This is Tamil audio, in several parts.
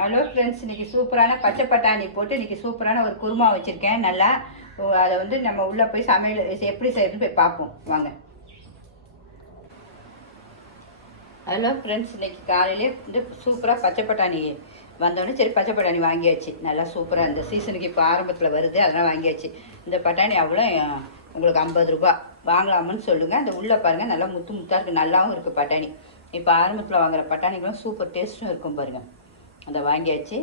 ஹலோ ஃப்ரெண்ட்ஸ், இன்றைக்கி சூப்பரான பச்சை பட்டாணி போட்டு இன்றைக்கி சூப்பரான ஒரு குருமா வச்சுருக்கேன். நல்லா அதை வந்து நம்ம உள்ளே போய் சமையல் எப்படி செய்யறதுன்னு போய் பார்ப்போம் வாங்க. ஹலோ ஃப்ரெண்ட்ஸ், இன்றைக்கி காலையிலே வந்து சூப்பராக பச்சை பட்டாணி வந்தோடனே சரி பச்சை பட்டாணி வாங்கியாச்சு. நல்லா சூப்பராக இந்த சீசனுக்கு இப்போ ஆரம்பத்தில் வருது, அதெல்லாம் வாங்கியாச்சு. இந்த பட்டாணி அவ்வளோ உங்களுக்கு 50 ரூபா வாங்கலாமுன்னு சொல்லுங்கள். அந்த உள்ளே பாருங்கள், நல்லா முத்து முத்தாக இருக்குது, நல்லாவும் இருக்குது பட்டாணி. இப்போ ஆரம்பத்தில் வாங்குகிற பட்டாணிகளும் சூப்பர் டேஸ்ட்டும் இருக்கும் பாருங்கள். அதை வாங்கியாச்சு.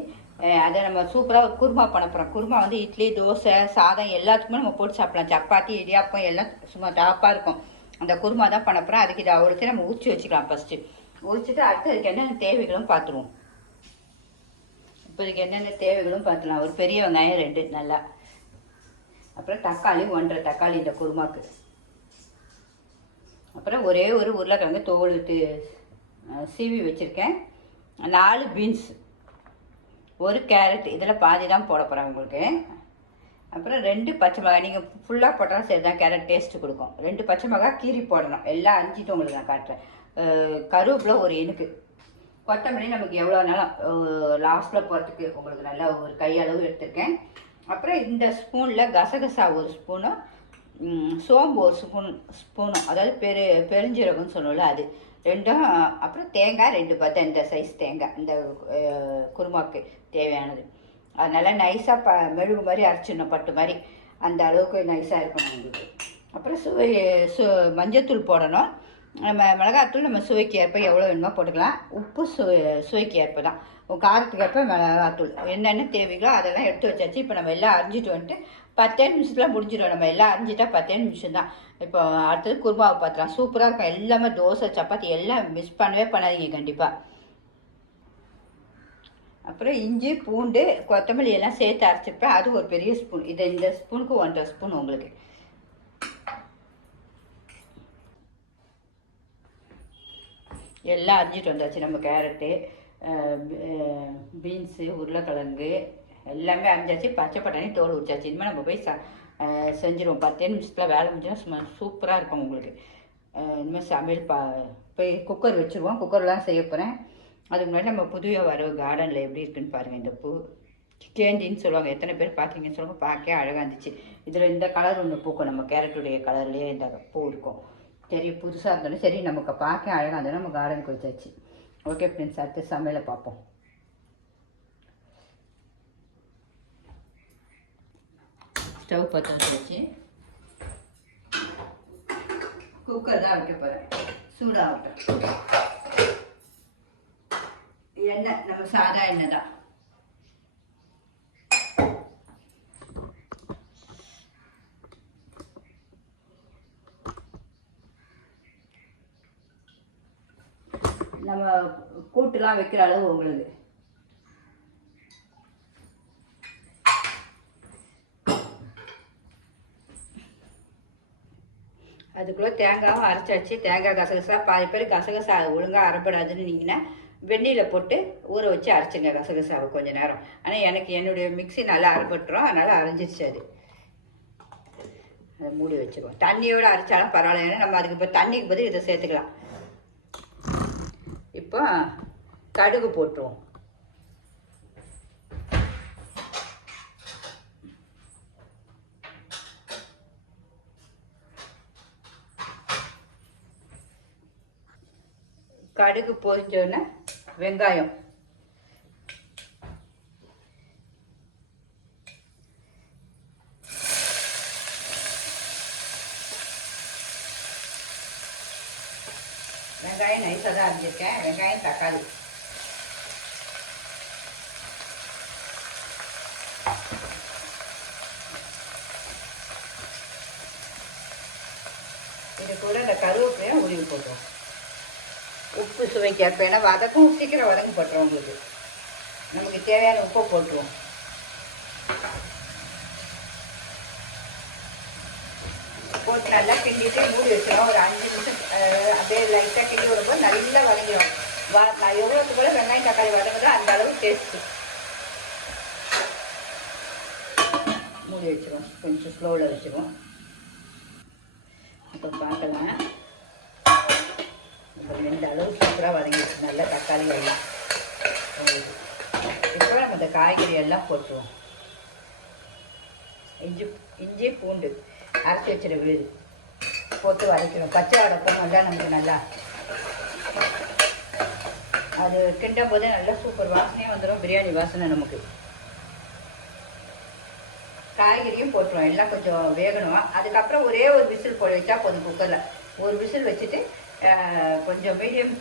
அதை நம்ம சூப்பராக குருமா பண்ண போகிறோம். குருமா வந்து இட்லி, தோசை, சாதம் எல்லாத்துக்குமே நம்ம போட்டு சாப்பிடலாம். சப்பாத்தி, இடியாப்பம் எல்லாம் சும்மா டாப்பாக இருக்கும். அந்த குருமா தான் பண்ண போகிறோம். அதுக்கு இதை அவ்வளோத்தையும் நம்ம ஊற்றி வச்சுக்கலாம். ஃபஸ்ட்டு ஊற்றிட்டு அடுத்து அதுக்கு என்னென்ன தேவைகளும் பார்த்துருவோம். இப்போ இதுக்கு என்னென்ன தேவைகளும் பார்த்துலாம். ஒரு பெரிய வெங்காயம் 2 நல்லா, அப்புறம் தக்காளி 1.5 தக்காளி இந்த குருமாக்கு, அப்புறம் ஒரே ஒரு உருளைக்கிழங்கு தோல் சீவி வச்சுருக்கேன், 4 பீன்ஸ், ஒரு கேரட், இதில் பாதி தான் போட போகிறேன் உங்களுக்கு. அப்புறம் 2 பச்சை மிளகாய். நீங்கள் ஃபுல்லாக போட்டாலும் சரி தான், கேரட் டேஸ்ட்டு கொடுக்கும். 2 பச்சை மிளகாய் கீரி போடணும். எல்லாம் அரிஞ்சிட்டு உங்களுக்கு நான் காட்டுறேன். கருவேப்பிலை ஒரு இனுக்கு, கொத்தமல்லி நமக்கு எவ்வளோ நாளும் லாஸ்ட்டில் போகிறதுக்கு உங்களுக்கு நல்லா ஒரு கையளவு எடுத்துருக்கேன். அப்புறம் இந்த ஸ்பூனில் கசகசா ஒரு ஸ்பூனும், சோம்பு ஒரு ஸ்பூனும், அதாவது பெருஞ்சீரகம்னு சொல்லுவோம்ல அது 2ம், அப்புறம் தேங்காய் 2 பத்தை, இந்த சைஸ் தேங்காய் இந்த குருமாவுக்கு தேவையானது. அது நல்லா நைஸாக மெழுகு மாதிரி அரைச்சிடணும், பட்டு மாதிரி, அந்த அளவுக்கு நைஸாக இருக்கணும் உங்களுக்கு. அப்புறம் மஞ்சத்தூள் போடணும். நம்ம மிளகாத்தூள் நம்ம சுவைக்கு ஏற்ப எவ்வளோ வேணுமோ போட்டுக்கலாம். உப்பு சுவைக்கு ஏற்ப தான், காரத்துக்கு ஏற்ப மிளகாத்தூள், என்னென்ன தேவைகளோ அதெல்லாம் எடுத்து வச்சாச்சு. இப்போ நம்ம எல்லாம் அரிஞ்சிட்டு வந்துட்டு 10 நிமிஷத்தில் முடிஞ்சிடும். நம்ம எல்லாம் அரிஞ்சிட்டா 10 நிமிஷம் தான். இப்போ அடுத்தது குருமாவை பார்த்துலாம். சூப்பராக இருக்கும். எல்லாமே தோசை, சப்பாத்தி எல்லாம் மிஸ் பண்ணவே பண்ணாதீங்க கண்டிப்பாக. அப்புறம் இஞ்சி, பூண்டு, கொத்தமல்லி எல்லாம் சேர்த்து அரைச்சிருப்பேன். அது ஒரு பெரிய ஸ்பூன். இந்த ஸ்பூனுக்கு 1.5 ஸ்பூன் உங்களுக்கு. எல்லாம் அரிஞ்சிட்டு வந்தாச்சு. நம்ம கேரட்டு, பீன்ஸு, உருளைக்கிழங்கு எல்லாமே அரிஞ்சாச்சு. பச்சை பட்டாணி தோல் உரிச்சாச்சு. இனிமேல் நம்ம போய் செஞ்சிருவோம். 10 நிமிஷத்தில் வேலை முடிஞ்சுன்னா சும்மா சூப்பராக இருக்கும் உங்களுக்கு. இனிமேல் சமையல் போய் குக்கர் வச்சுருவோம். குக்கர்லாம் செய்ய போகிறேன். அதுக்கு முன்னாடி நம்ம புதுவாக வர கார்டனில் எப்படி இருக்குன்னு பாருங்கள். இந்த பூ கேந்தின்னு சொல்லுவாங்க, எத்தனை பேர் பார்க்குறீங்கன்னு சொல்லுவாங்க. பார்க்க அழகாக இருந்துச்சு. இதில் இந்த கலர் ஒன்று பூக்கும், நம்ம கேரட்டுடைய கலர்லேயே இந்த பூ இருக்கும். சரி, புதுசாக இருந்தாலும் சரி, நமக்கு பார்க்க அழகாக இருந்தாலும் நம்ம கார்டனுக்கு வச்சாச்சு. ஓகே ஃப்ரெண்ட்ஸ், அடுத்து சமையலை பார்ப்போம். ஸ்டவ் பற்ற வச்சு குக்கர் தான் வைக்க போகிறேன். சூடாகட்டும். எண்ணெய் நம்ம சாதா எண்ணெய் தான். நம்ம கூட்டுலாம் வைக்கிற அளவு உங்களுக்கு. அதுக்குள்ளே தேங்காயும் அரைச்சாச்சு. தேங்காய் கசகசா, பாதி பேர் கசகசா ஒழுங்காக அரைப்படாதுன்னு நீங்கன்னா வெந்நீரில் போட்டு ஊற வச்சு அரைச்சிங்க கசகசாவை கொஞ்சம் நேரம். ஆனால் எனக்கு என்னுடைய மிக்ஸி நல்லா அரைப்பட்டுரும், அதனால் அரைஞ்சிருச்சு. அதை மூடி வச்சுருவோம். தண்ணியோடு அரைச்சாலும் பரவாயில்ல, ஏன்னா நம்ம அதுக்கு இப்போ தண்ணிக்கு பதில் இதை சேர்த்துக்கலாம். இப்போ கடுகு போட்டுருவோம். கடுகு பொரிஞ்சோடனே வெங்காயம், வெங்காயம் நைஸாக தான் அரைஞ்சிருக்கேன். வெங்காயம், தக்காளி, இது கூட இந்த கருவேப்பிலையும் உருவி போட்டுருவோம். உப்பு சுவைக்கு ஏற்ப, ஏன்னா வதக்கும் சீக்கிரம் வதங்க போட்டுருவோம். உங்களுக்கு நமக்கு தேவையான உப்பை போட்டுருவோம். போட்டு நல்லா கிண்டிட்டு மூடி வச்சிடும். ஒரு 5 நிமிஷம் அப்படியே லைட்டாக கிண்டி வரும்போது நல்லா வதங்கிடும். நான் எவ்வளோக்கு கூட வெங்காயம் தக்காளி வதங்குதோ அந்த அளவு டேஸ்ட்டு. மூடி வச்சிருவோம். கொஞ்சம் ஸ்லோவில் வச்சுருவோம். இப்போ பார்க்கலாம். இந்த அளவு சூப்பராக வதங்கிடுச்சு. நல்லா தக்காளி எல்லாம் காய்கறி எல்லாம் போட்டுருவோம். இஞ்சி பூண்டு அரைச்சி வச்சிட விழுது போட்டு வதக்கணும். பச்சை வடக்கம் நல்லா நமக்கு நல்லா அது கிண்டும் போதே நல்லா சூப்பர் வாசனையாக வந்துடும். பிரியாணி வாசனை நமக்கு. காய்கறியும் போட்டுருவோம். எல்லாம் கொஞ்சம் வேகணும். அதுக்கப்புறம் ஒரே ஒரு விசில் போட வச்சா போதும். குக்கரில் ஒரு விசில் வச்சுட்டு கொஞ்சம் மீடியம்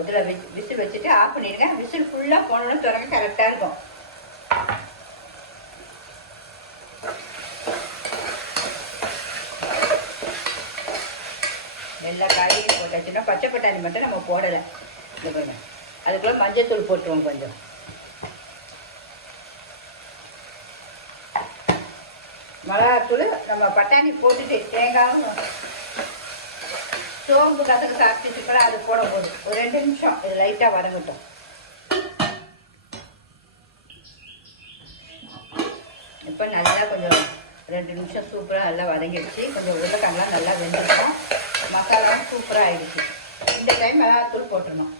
இதில் விசில் வச்சுட்டு ஆஃப் பண்ணிடுங்க. விசில் ஃபுல்லாக போனோன்னு திறங்க கரெக்டாக இருக்கும். எல்லா காய்கறியும் போட்டாச்சுன்னா பச்சை பட்டாணி மட்டும் நம்ம போடலை. இது பாருங்க. அதுக்குள்ளே மஞ்சள் தூள் போட்டுருவோம் கொஞ்சம். மிளகாத்தூள் நம்ம பட்டாணி போட்டுட்டு தேங்காயும் சோம்பு கசக்கு சாப்பிட்டுட்டு அது போட போதும். ஒரு 2 நிமிஷம் இது லைட்டாக வதங்கட்டும். இப்போ நல்லா கொஞ்சம் 2 நிமிஷம் சூப்பராக நல்லா வதங்கிடுச்சு. கொஞ்சம் உருளைக்கிழங்குலாம் நல்லா வெந்துருக்கோம். மசாலாவும் சூப்பராக ஆகிடுச்சு. இந்த டைம் மிளகாத்தூள் போட்டுடணும்.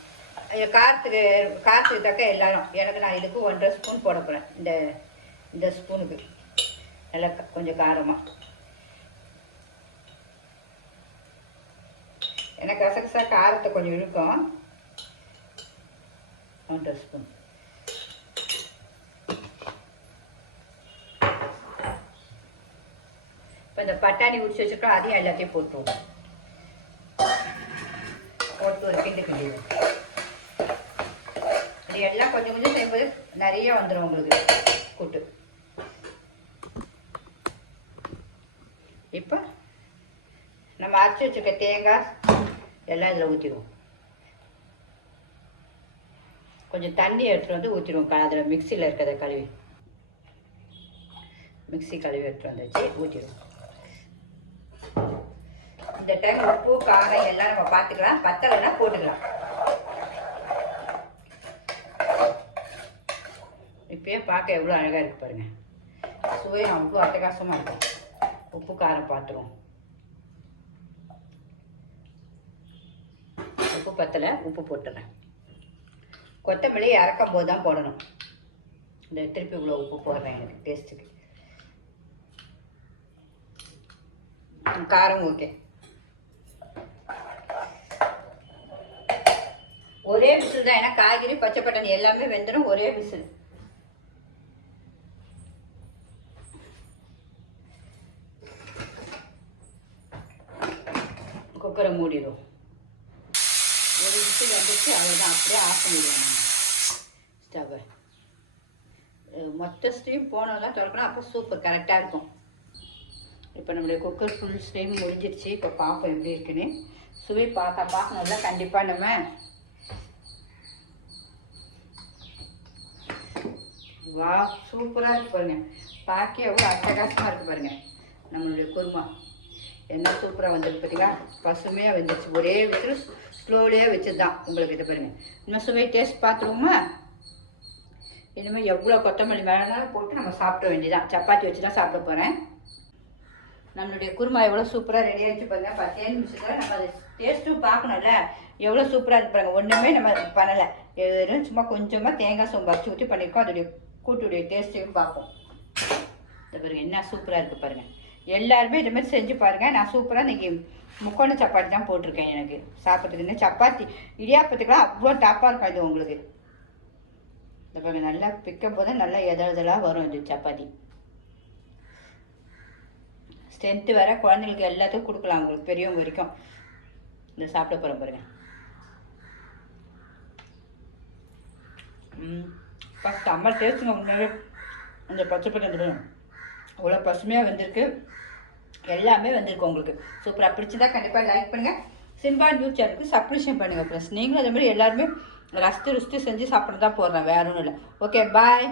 காரத்துக்கு தக்க எல்லாரும். எனக்கு நான் இதுக்கு 1.5 ஸ்பூன் போட போகிறேன். இந்த ஸ்பூனுக்கு நல்லா கொஞ்சம் காரமாக. எனக்கு கசகசா காரத்தை கொஞ்சம் இருக்கும். 1.5 ஸ்பூன். இப்போ இந்த பட்டாணி உரிச்சு வச்சுருக்கோம். அதையும் எல்லாத்தையும் போட்டுருவோம். போட்டு ஒரு கிண்டு கிண்டிடுவோம். அது எல்லாம் கொஞ்சம் கொஞ்சம் செய்யும்போது நிறைய வந்துடும் உங்களுக்கு கூட்டு. இப்போ நம்ம அரைச்சி வச்சுருக்க தேங்காய் எல்லாம் இதில் ஊற்றிடுவோம். கொஞ்சம் தண்ணி எடுத்துகிட்டு வந்து ஊற்றிடுவோம். அதில் மிக்சியில் இருக்கிறத கழுவி எடுத்துகிட்டு வந்துச்சு ஊற்றிடுவோம். இந்த டைம் உப்பு காரம் எல்லாம் நம்ம பார்த்துக்கலாம். பத்தலைன்னா போட்டுக்கலாம். இப்பயே பார்க்க எவ்வளோ அழகாக இருக்குது பாருங்கள். சுவையும் அவ்வளோ அட்டகாசமாக இருக்கும். உப்பு காரம் பார்த்துருவோம். உப்பு பத்தலை, உப்பு போட்டுறேன். கொத்தமல்லி இறக்கும் போது தான் போடணும். இந்த திருப்பி இவ்வளோ உப்பு போடுறேன் எனக்கு டேஸ்ட்டுக்கு. காரம் ஓகே. ஒரே விசில் தான். ஏன்னா காய்கறி பச்சை பட்டாணி எல்லாமே வெந்துடும். ஒரே விசில். குக்கரை மூடிடும். ஒரு விசில் வந்துச்சு. அவ்வளோதான். அப்படியே ஆஃப் பண்ணிடுவோம் ஸ்டவ்வை. மொத்த ஸ்டீம் போனதான் திறக்கணும். அப்போ சூப்பர் கரெக்டாக இருக்கும். இப்போ நம்மளுடைய குக்கர் ஃபுல் ஸ்டீம் முடிஞ்சிருச்சு. இப்போ பார்ப்போம் எப்படி இருக்குன்னு. சுவை பார்க்கணும்ல. கண்டிப்பாக நம்ம வா சூப்பராக இருக்குது பாருங்கள். பார்க்க எவ்வளோ அட்டகாசமாக இருக்குது பாருங்கள். நம்மளுடைய குருமா என்ன சூப்பராக வந்துருக்கு பார்த்தீங்களா. பசுமையாக வந்துருச்சு. ஒரே விசில் ஸ்லோலியாக வச்சது தான் உங்களுக்கு. இது பாருங்கள். இன்னும் சுவை டேஸ்ட் பார்த்துருவோமா. இனிமேல் எவ்வளோ கொத்தமல்லி வேணாலும் போட்டு நம்ம சாப்பிட வேண்டியதான். சப்பாத்தி வச்சு தான் சாப்பிட போகிறேன். நம்மளுடைய குருமா எவ்வளோ சூப்பராக ரெடி ஆகிடுச்சு பாருங்கள். 10 நிமிஷத்தில் நம்ம அதை டேஸ்ட்டும் பார்க்கணும்ல. எவ்வளோ சூப்பராக இருக்கு பாருங்கள். ஒன்றுமே நம்ம பண்ணலை. வெறும் சும்மா கொஞ்சமாக தேங்காய் சோம்பு அரைச்சி ஊற்றி பண்ணியிருக்கோம். அதோடைய கூட்டுடைய டேஸ்ட்டையும் பார்ப்போம். இது பாருங்கள் என்ன சூப்பராக இருக்குது பாருங்கள். எல்லாருமே இது மாதிரி செஞ்சு பாருங்கள். நான் சூப்பராக இன்றைக்கி முக்கோண சப்பாத்தி தான் போட்டிருக்கேன். எனக்கு சாப்பிட்றதுக்குன்னு சப்பாத்தி இடியாப்பத்துக்கெலாம் அவ்வளோ டாப்பாக இருக்கும் இது உங்களுக்கு. இந்த பாருங்கள் நல்லா பிக்கும் போது நல்லா எதெல்லாம் வரும் இது சப்பாத்தி. ஸ்ட்ரென்த்து வேறு. குழந்தைங்களுக்கு எல்லாத்துக்கும் கொடுக்கலாம். உங்களுக்கு பெரியவங்க வரைக்கும் இந்த சாப்பிட போகிறோம் பாருங்கள். ஃபஸ்ட் அம்மா டேஸ்ட்டுங்க. முன்னாடி அந்த பச்சை பட்டாணி அவ்வளோ பசுமையாக வந்திருக்கு. எல்லாமே வந்திருக்கு உங்களுக்கு. சூப்பராக பிடிச்சிருந்தா கண்டிப்பாக லைக் பண்ணுங்கள். சிம்பா நியூஸ் சேனலுக்கு சப்ஸ்கிரிப்ஷன் பண்ணுங்கள். ப்ளஸ் நீங்களும் அதே மாதிரி எல்லாருமே ரசித்து செஞ்சு சாப்பிட தான் போடுறேன். வேற ஒன்றும் இல்லை. Okay bye.